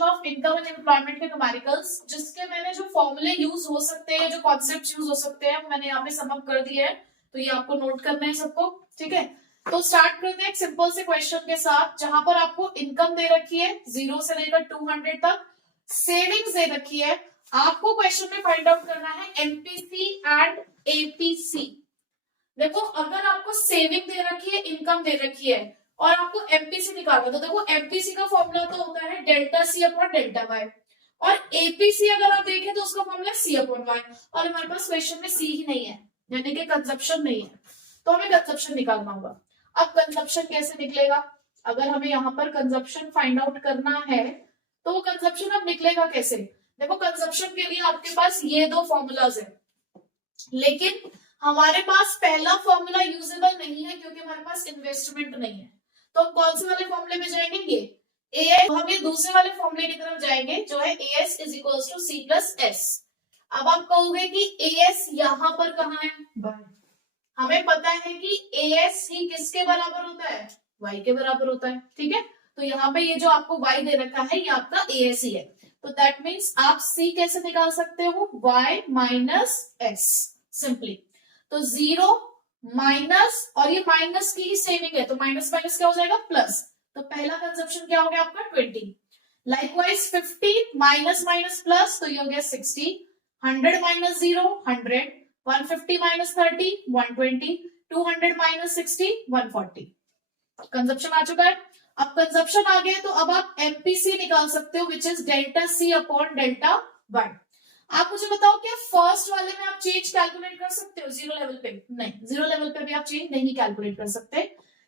Question of income and employment के numericals, जिसके मैंने जो फॉर्मूले यूज हो सकते हैं, जो कॉन्सेप्ट यूज हो सकते हैं, मैंने यहाँ पे सम अप कर दिए हैं, तो ये आपको नोट करना है सबको, ठीक है। तो स्टार्ट करते हैं एक सिंपल से क्वेश्चन के साथ, जहां पर आपको इनकम दे रखी है 0 से लेकर 200 तक, सेविंग्स दे रखी है। आपको क्वेश्चन में फाइंड आउट करना है एमपीसी एंड एपीसी। देखो अगर आपको सेविंग दे रखी है, इनकम दे रखी है और आपको एमपीसी निकालना है, तो देखो एमपीसी का फॉर्मूला तो होता है delta C upon delta Y, और एपीसी अगर आप देखें तो उसका फॉर्मूला सी अपॉन वाई, और हमारे पास क्वेश्चन में सी ही नहीं है, यानी कि कंजप्शन नहीं है, तो हमें कंजप्शन निकालना होगा। अब कंजप्शन कैसे निकलेगा? अगर हमें यहाँ पर कंजप्शन फाइंड आउट करना है तो वो कंजप्शन अब निकलेगा कैसे? देखो कंजप्शन के लिए आपके पास ये दो फॉर्मूलाज है, लेकिन हमारे पास पहला फॉर्मूला यूजेबल नहीं है क्योंकि हमारे पास इन्वेस्टमेंट नहीं है। तो हम कौन से वाले फॉर्मूले में जाएंगे? ये एएस, हम ये दूसरे वाले फॉर्मूले की तरफ जाएंगे जो है AS is equals to C plus S. अब आप कहोगे कि एएस यहाँ पर कहाँ है? हमें पता है कि एएस ही किसके बराबर होता है? वाई के बराबर होता है, ठीक है। तो यहाँ पे ये जो आपको वाई दे रखा है ये आपका एएस ही है, तो दैट मीन्स आप सी कैसे निकाल सकते हो? Y minus S, simply. तो 0 माइनस, और ये माइनस की ही सेविंग है, तो माइनस माइनस क्या हो जाएगा? प्लस। तो पहला कंजप्शन क्या हो गया आपका? 20। लाइकवाइज 50 माइनस माइनस प्लस, तो ये हो गया 60। 100 माइनस 0 100, 150 माइनस 30 120, 200 माइनस 60 140। कंजप्शन आ चुका है। अब कंजप्शन आ गया तो अब आप एमपीसी निकाल सकते हो, which is delta C upon delta Y. आप मुझे बताओ क्या फर्स्ट वाले में आप चेंज कैलकुलेट कर सकते हो जीरो लेवल पे? नहीं, जीरो लेवल पे भी आप चेंज नहीं कैलकुलेट कर सकते।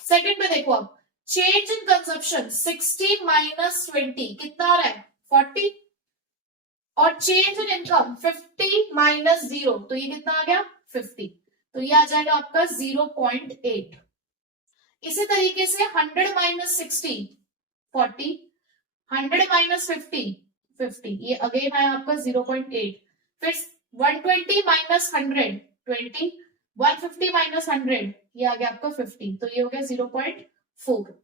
सेकंड में देखो, अब चेंज इन कंजप्शन 60 माइनस 20 कितना आ रहा है? 40, और चेंज इन इनकम 50 माइनस 0, तो ये कितना आ गया? 50, तो ये आ जाएगा आपका 0.8। इसी तरीके से 100 माइनस 60 40, 100 माइनस 50 50, ये अगेन है आपका 0.8। फिर 120 माइनस 100 20, 150 माइनस 100 ये आ गया आपका 50, तो ये हो गया 0.4।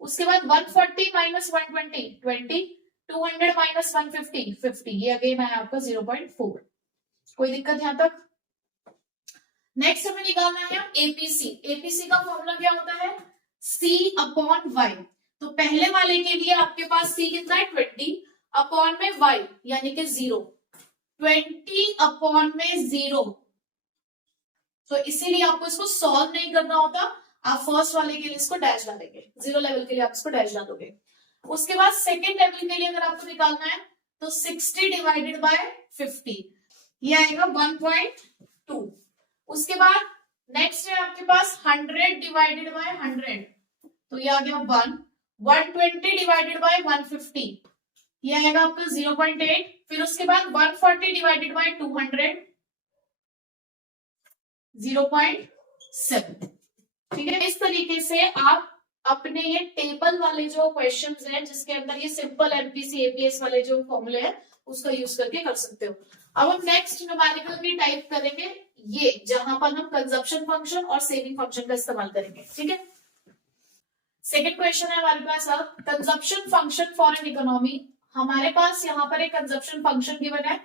उसके बाद 140 माइनस 120 20, 200 माइनस 150 50, ये अगेन है आपका 0.4। कोई दिक्कत यहां तक? नेक्स्ट हमें निकालना है एपीसी। एपीसी का फॉर्मूला क्या होता है? सी अपॉन वाई। तो पहले वाले के लिए आपके पास सी कितना है? 20 अपॉन में वाई यानी कि 0, 20 अपॉन में 0। तो इसीलिए आपको इसको सॉल्व नहीं करना होता, आप फर्स्ट वाले के लिए इसको डैश डालेंगे, जीरो लेवल के लिए आप इसको डैश डालोगे। उसके बाद सेकेंड लेवल के लिए अगर आपको निकालना है तो 60 डिवाइडेड बाय 50, ये आएगा 1.2। उसके बाद नेक्स्ट है आपके पास 100 डिवाइडेड बाय 100, तो ये आ गया 1। 120 डिवाइडेड बाय 150, ये आएगा आपका 0.8। फिर उसके बाद 140 डिवाइडेड बाय 200, 0.7। ठीक है, इस तरीके से आप अपने ये टेबल वाले जो क्वेश्चंस हैं जिसके अंदर ये सिंपल एमपीसी एपीएस वाले जो फॉर्मूले हैं उसका यूज करके कर सकते हो। अब हम नेक्स्ट न्यूमेरिकल भी टाइप करेंगे, ये जहां पर हम कंजप्शन फंक्शन और सेविंग फंक्शन का इस्तेमाल करेंगे, ठीक है। सेकेंड क्वेश्चन है हमारे पास, अब consumption function for an economy. हमारे पास यहाँ पर एक कंजप्शन फंक्शन गिवन है,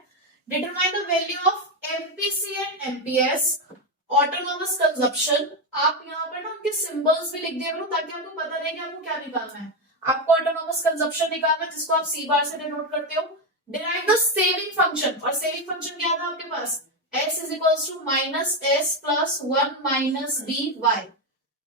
determine the value of MPC and MPS autonomous consumption. आप यहाँ पर ना उनके सिंबल्स भी लिख दिया करो ताकि आपको पता रहे कि आपको क्या निकालना है। आपको ऑटोनॉमस कंजप्शन निकालना है जिसको आप सी बार से डिनोट करते हो। डिराइव द सेविंग फंक्शन, और सेविंग फंक्शन क्या था आपके पास? s is equals to minus s plus 1 minus dy।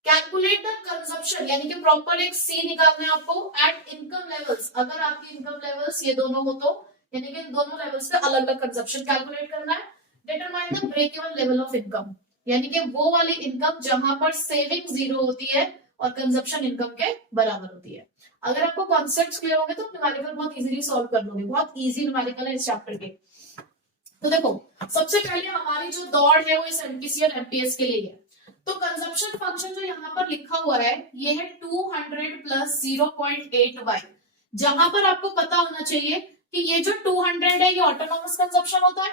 Calculate the consumption, यानी कि प्रॉपर एक सी निकालना है आपको एट इनकम लेवल्स। अगर आपकी इनकम लेवल्स ये दोनों हो तो, यानी कि इन दोनों लेवल्स पे अलग अलग कंजप्शन कैलकुलेट करना है। Determine the break even level of income, यानी कि वो वाली इनकम जहां पर सेविंग 0 होती है और कंजप्शन इनकम के बराबर होती है। अगर आपको कॉन्सेप्ट्स क्लियर होंगे तो न्यूमेरिकल बहुत इजीली सॉल्व कर लोगे, बहुत इजी न्यूमेरिकल है इस चैप्टर के। तो देखो सबसे पहले हमारी जो दौड़ है वो इस एमपीसी और एमपीएस के लिए है। तो कंजप्शन फंक्शन जो यहाँ पर लिखा हुआ है ये है 200 प्लस 0.8y, जहां पर आपको पता होना चाहिए कि ये जो 200 है ये ऑटोनॉमस कंजप्शन होता है,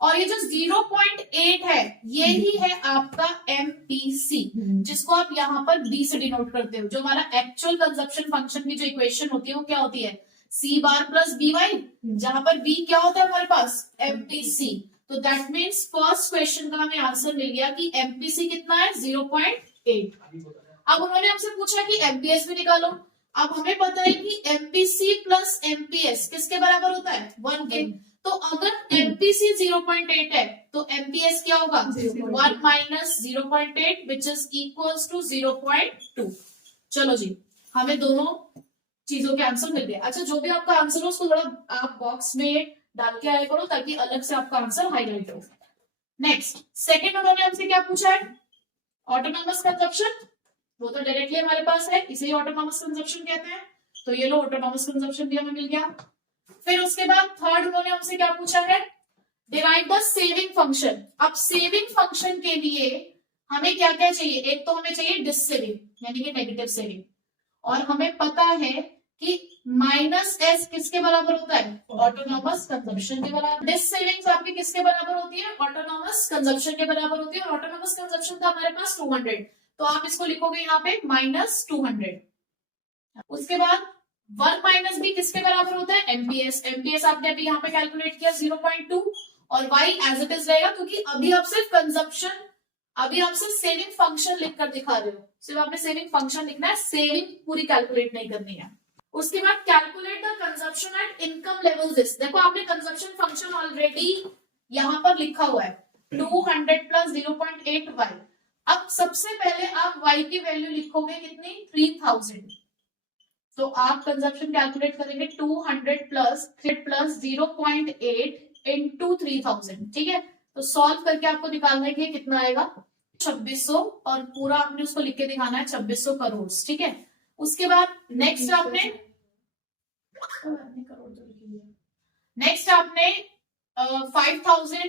और ये जो 0.8 है ये ही है आपका एमपीसी, जिसको आप यहाँ पर बी से डिनोट करते हो। जो हमारा एक्चुअल कंजप्शन फंक्शन की जो इक्वेशन होती है वो क्या होती है? सी बार प्लस बी वाई, जहां पर बी क्या होता है हमारे पास एमपीसी। तो दैट मीन्स फर्स्ट क्वेश्चन का हमें आंसर मिल गया कि एमपीसी कितना है 0.8। अब उन्होंने हमसे पूछा कि एमपीएस भी निकालो। अब हमें पता है कि एमपीसी प्लस एमपीएस किसके बराबर होता है 1 के। तो अगर एमपीसी 0.8 है तो एमपीएस क्या होगा 1 minus 0.8 which is equals to 0.2। चलो जी, हमें दोनों चीजों के आंसर मिल गए। अच्छा, जो भी आपका आंसर हो उसको थोड़ा आप बॉक्स में डाल के आया करो ताकि अलग से आपका आंसर हाईलाइट हो। नेक्स्ट सेकंड उन्होंने हमसे क्या पूछा है, ऑटोनॉमस कंजप्शन। वो तो डायरेक्टली हमारे पास है, इसे ऑटोनॉमस कंजप्शन कहते हैं। तो ये लो ऑटोनॉमस कंजप्शन भी हमें मिल गया। फिर उसके बाद थर्ड उन्होंने हमसे क्या पूछा है, डिराइव द सेविंग फंक्शन। अब सेविंग फंक्शन के लिए हमें क्या क्या चाहिए, एक तो हमें चाहिए डिससेविंग यानी कि नेगेटिव सेविंग, और हमें पता है कि माइनस एस किसके बराबर होता है ऑटोनॉमस कंजप्शन के बराबर। डिस सेविंग्स आपकी किसके बराबर होती है ऑटोनॉमस कंजप्शन के बराबर होती है। और ऑटोनॉमस कंजप्शन था हमारे पास 200, तो आप इसको लिखोगे यहाँ पे -200। उसके बाद 1 माइनस बी किसके बराबर होता है एमपीएस। एमपीएस आपने अभी यहाँ पे कैलकुलेट किया 0.2 और y एज इट इज रहेगा, क्योंकि अभी आप सिर्फ कंजप्शन, अभी आप सिर्फ सेविंग फंक्शन लिखकर दिखा रहे हो, सिर्फ आपने सेविंग फंक्शन लिखना है, सेविंग पूरी कैलकुलेट नहीं करनी है। उसके बाद calculate the consumption at income level this. देखो आपने कंजप्शन फंक्शन ऑलरेडी यहां पर लिखा हुआ है 200 प्लस 0.8 y। अब सबसे पहले आप y की वैल्यू लिखोगे कितनी 3000। तो आप कंजप्शन कैलकुलेट करेंगे 200 प्लस 0.8 इंटू 3000। ठीक है, तो सॉल्व करके आपको निकालना है कि कितना आएगा 2600, और पूरा आपने उसको लिख के दिखाना है 2600 करोड़। ठीक है, उसके बाद नेक्स्ट आपने 5000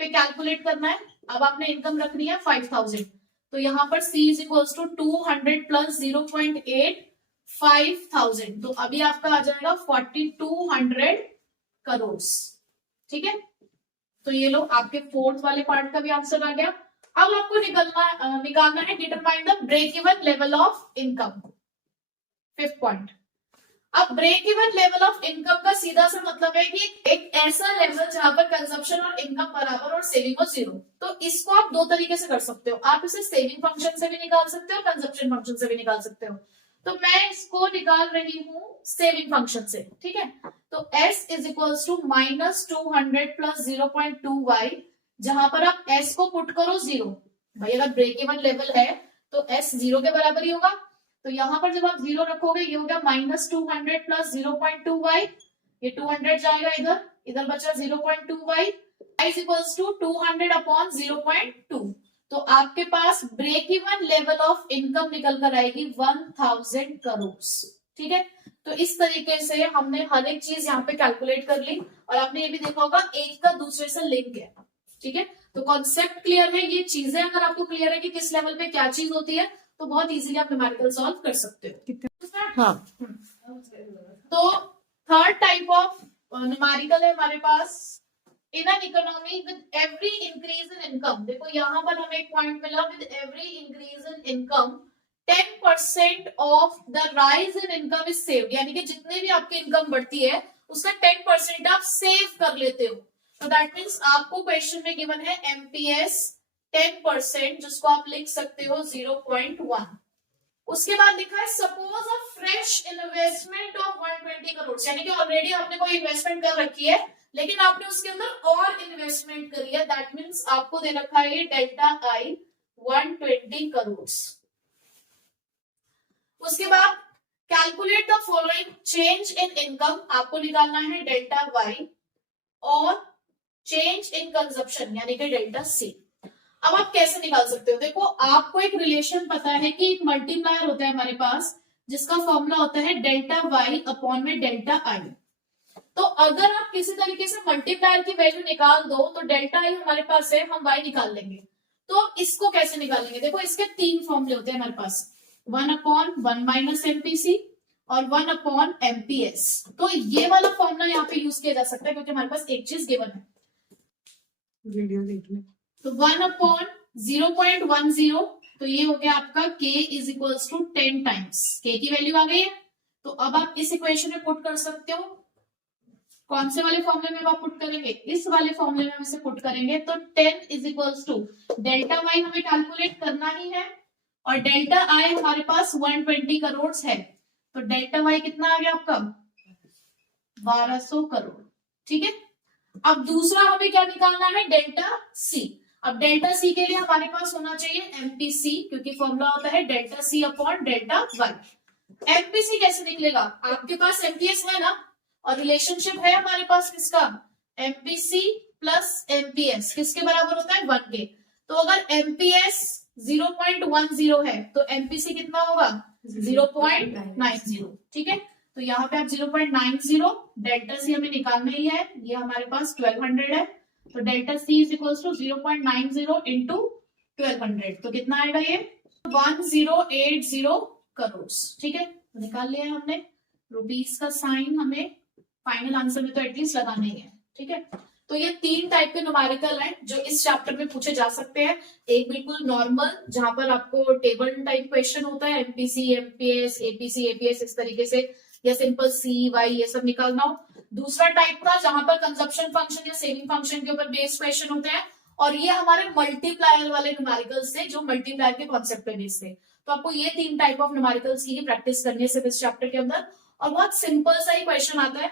पे कैलकुलेट करना है। अब आपने इनकम रखनी है 5000, तो यहां पर C is equals to 200 plus 0.8 5000, तो अभी आपका आ जाएगा 4200 करोड़। ठीक है, तो ये लो आपके फोर्थ वाले पार्ट का भी आंसर आ गया। अब आपको निकालना है determine the break even level of income, fifth point. अब break even level of income का सीधा सा मतलब है कि एक ऐसा लेवल जहां पर कंजप्शन और इनकम बराबर और सेविंग हो 0। तो इसको आप दो तरीके से कर सकते हो, आप इसे सेविंग फंक्शन से भी निकाल सकते हो, कंजप्शन फंक्शन से भी निकाल सकते हो। तो मैं इसको निकाल रही हूं सेविंग फंक्शन से। ठीक है, तो s is equals to -200 plus 0.2 y, जहां पर आप s को पुट करो 0। भाई अगर ब्रेक इवन लेवल है तो s 0 के बराबर ही होगा, तो यहां पर जब आप 0 रखोगे ये हो गया -200 प्लस 0.2 y, ये 200 जाएगा इधर, इधर बचा 0.2 y is equals to 200 upon 0.2। तो आपके पास break even level of income निकल कर आएगी 1000 करोड़। ठीक है, तो इस तरीके से हमने हर एक चीज यहाँ पे कैलकुलेट कर ली, और आपने ये भी देखा होगा एक का दूसरे से लिंक है। ठीक है, तो कॉन्सेप्ट क्लियर है, ये चीजें अगर आपको क्लियर है कि किस लेवल पे क्या चीज होती है तो बहुत इजीली आप न्यूमेरिकल सॉल्व कर सकते हो। हाँ, तो थर्ड टाइप ऑफ न्यूमेरिकल है हमारे पास in an economy with every increase in income. देखो यहाँ पर हमें एक पॉइंट मिला, with every increase in income 10% of the rise in income is saved, यानी कि जितनी भी आपकी इनकम बढ़ती है उसका 10% आप सेव कर लेते हो। तो दैट मीन्स आपको क्वेश्चन में गिवन है एमपीएस 10%, जिसको आप लिख सकते हो 0.1। उसके बाद लिखा है suppose a fresh investment of 120 crore, यानी कि ऑलरेडी आपने कोई इन्वेस्टमेंट कर रखी है लेकिन आपने उसके अंदर और इन्वेस्टमेंट करी है, दैट मीन्स आपको दे रखा है डेल्टा आई 120 करोड़। उसके बाद calculate the following change in income, आपको निकालना है डेल्टा वाई, और चेंज इन कंजप्शन यानी कि डेल्टा सी। अब आप कैसे निकाल सकते हो, देखो आपको एक रिलेशन पता है कि एक मल्टीप्लायर होता है हमारे पास जिसका फॉर्मूला होता है डेल्टा वाई अपॉन में डेल्टा आई। तो अगर आप किसी तरीके से मल्टीप्लायर की वैल्यू निकाल दो तो डेल्टा आई हमारे पास है, हम वाई निकाल लेंगे। तो अब इसको कैसे निकालेंगे, देखो इसके तीन फॉर्मूले होते हैं हमारे पास, 1/1 माइनस एमपीसी और 1 एमपीएस। तो ये वाला फॉर्मूला यहाँ पे यूज किया जा सकता है क्योंकि हमारे पास एक चीज गिवन है। वीडियो देख ले। तो 1/0.10, तो ये हो गया आपका k is equals to 10 times, k की वैल्यू आ गई है, तो अब आप इस इक्वेशन में पुट कर सकते हो। कौन से वाले फॉर्मूले में आप पुट करेंगे? इस वाले फॉर्मूले में हम इसे पुट करेंगे। तो 10 is equals to delta Y हमें कैलकुलेट करना ही है और डेल्टा आई हमारे पास 120 करोड़ है। तो डेल्टा वाई कितना आ गया आपका? 1200 करोड़। ठीक है, अब दूसरा हमें क्या निकालना है? Delta C. अब डेल्टा सी के लिए हमारे पास होना चाहिए एमपीसी, क्योंकि फॉर्मूला होता है delta C upon delta Y. MPC कैसे निकलेगा? आपके पास एमपीएस है ना, और रिलेशनशिप है हमारे पास किसका? एमपीसी प्लस एमपीएस किसके बराबर होता है? 1 के। तो अगर एमपीएस 0.10 है तो एमपीसी कितना होगा? 0.90। ठीक है, तो यहाँ पे आप 0.90, डेल्टा सी हमें निकालना ही है, ये हमारे पास 1200 है। तो delta C is equal to 0.90 into 1200, तो कितना आएगा? ये 1080 करोड़। ठीक है, तो निकाल लिया है हमने। रुपीस का साइन हमें फाइनल आंसर में तो एटलीस्ट लगाना ही है। ठीक है, तो ये 3 टाइप के न्यूमेरिकल हैं जो इस चैप्टर में पूछे जा सकते हैं। एक बिल्कुल नॉर्मल, जहां पर आपको टेबल टाइप क्वेश्चन होता है, एमपीसी, एमपीएस, एपीसी, एपीएस, इस तरीके से, या सिंपल सी वाई ये सब निकालना हो। दूसरा टाइप का जहां पर कंजप्शन फंक्शन या सेविंग फंक्शन के ऊपर बेस्ड क्वेश्चन होते हैं, और ये हमारे मल्टीप्लायर वाले न्यूमेरिकल्स थे जो मल्टीप्लायर के कॉन्सेप्ट पे बेस्ड थे। तो आपको ये 3 टाइप ऑफ न्यूमेरिकल्स की ही प्रैक्टिस करनी है सिर्फ इस चैप्टर के अंदर, और बहुत सिंपल सा ही क्वेश्चन आता है।